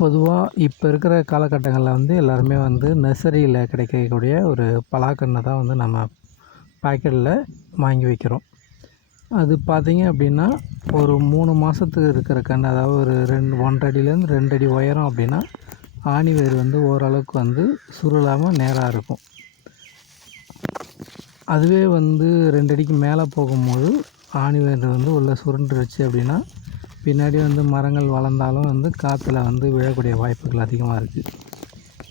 பொதுவாக இப்போ இருக்கிற காலகட்டங்களில் வந்து எல்லாருமே வந்து நர்சரியில் கிடைக்கக்கூடிய ஒரு பலாக்கன்றை தான் வந்து நம்ம பாக்கெட்டில் வாங்கி வைக்கிறோம். அது பார்த்திங்க அப்படின்னா ஒரு மூணு மாதத்துக்கு இருக்கிற கன்று அதாவது ஒரு ரெண்டு ஒன்றரை அடியிலேருந்து ரெண்டு அடி உயரம் அப்படின்னா ஆணி வேர் வந்து ஓரளவுக்கு வந்து சுருளாமல் நேராக இருக்கும். அதுவே வந்து ரெண்டு அடிக்கு மேலே போகும்போது ஆணி வேர் வந்து உள்ளே சுருண்டுருச்சு அப்படின்னா பின்னாடி வந்து மரங்கள் வளர்ந்தாலும் வந்து காற்றுல வந்து விழக்கூடிய வாய்ப்புகள் அதிகமாக இருக்குது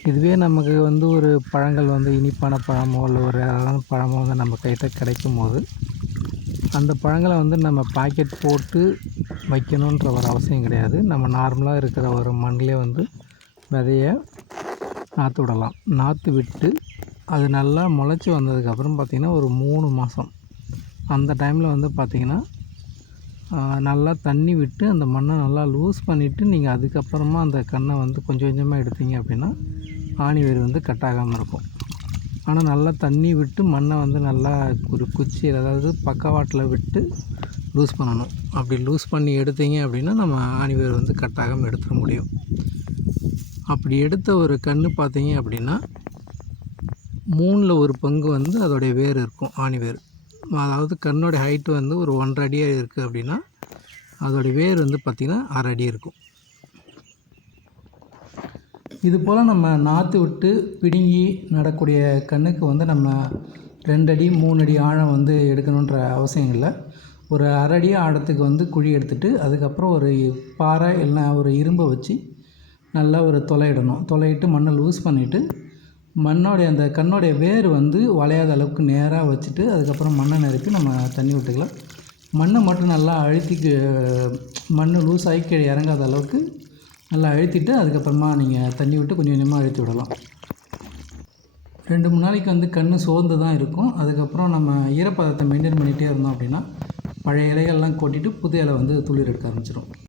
இதுவே நமக்கு வந்து ஒரு பழங்கள் வந்து இனிப்பான பழமோ இல்லை ஒரு அழகான பழமோ வந்து நம்ம கைகிட்ட கிடைக்கும் போது அந்த பழங்களை வந்து நம்ம பாக்கெட் போட்டு வைக்கணுன்ற ஒரு அவசியம் கிடையாது. நம்ம நார்மலாக இருக்கிற ஒரு மண்ணிலே வந்து விதைய நாற்று விடலாம். நாற்று விட்டு அது நல்லா முளைச்சி வந்ததுக்கப்புறம் பார்த்திங்கன்னா ஒரு மூணு மாதம் அந்த டைமில் வந்து பார்த்திங்கன்னா நல்லா தண்ணி விட்டு அந்த மண்ணை நல்லா லூஸ் பண்ணிவிட்டு நீங்கள் அதுக்கப்புறமா அந்த கன்றை வந்து கொஞ்சம் கொஞ்சமாக எடுத்தீங்க அப்படின்னா ஆணி வேர் வந்து கட் ஆகாமல் இருக்கும். ஆனால் நல்லா தண்ணி விட்டு மண்ணை வந்து நல்லா ஒரு குச்சியில் அதாவது பக்கவாட்டில் விட்டு லூஸ் பண்ணணும். அப்படி லூஸ் பண்ணி எடுத்தீங்க அப்படின்னா நம்ம ஆணி வேர் வந்து கட் ஆகாமல் எடுத்துட முடியும். அப்படி எடுத்த ஒரு கன்று பார்த்தீங்க அப்படின்னா மூணில் ஒரு பங்கு வந்து அதோடைய வேர் இருக்கும் ஆணி வேர். அதாவது கண்ணோடைய ஹைட்டு வந்து ஒரு ஒன்றரை அடியாக இருக்குது அப்படின்னா அதோடைய வேர் வந்து பார்த்திங்கன்னா அரை அடி இருக்கும். இது போல் நம்ம நாற்று விட்டு பிடுங்கி நடக்கூடிய கண்ணுக்கு வந்து நம்ம ரெண்டடி மூணு அடி ஆழம் வந்து எடுக்கணுன்ற அவசியம் இல்லை. ஒரு அரை ஆழத்துக்கு வந்து குழி எடுத்துகிட்டு அதுக்கப்புறம் ஒரு பாறை இல்லைனா ஒரு இரும்பை வச்சு நல்லா ஒரு தொலையிடணும். தொலையிட்டு மண்ணை லூஸ் பண்ணிவிட்டு மண்ணோடைய அந்த கண்ணோடைய வேர் வந்து வளையாத அளவுக்கு நேராக வச்சுட்டு அதுக்கப்புறம் மண்ணை நிரப்பி நம்ம தண்ணி விட்டுக்கலாம். மண்ணை மட்டும் நல்லா அழுத்தி மண் லூஸ் ஆகி கீழே இறங்காத அளவுக்கு நல்லா அழுத்திட்டு அதுக்கப்புறமா நீங்கள் தண்ணி விட்டு கொஞ்சம் கொஞ்சமாக அழுத்தி விடலாம். ரெண்டு மூணு நாளைக்கு வந்து கண் சோர்ந்து தான் இருக்கும். அதுக்கப்புறம் நம்ம ஈரப்பதத்தை மெயின்டைன் பண்ணிகிட்டே இருந்தோம் அப்படின்னா பழைய இலைகள்லாம் கொட்டிட்டு புது இலை வந்து துளிர் எடுக்க ஆரம்பிச்சிடும்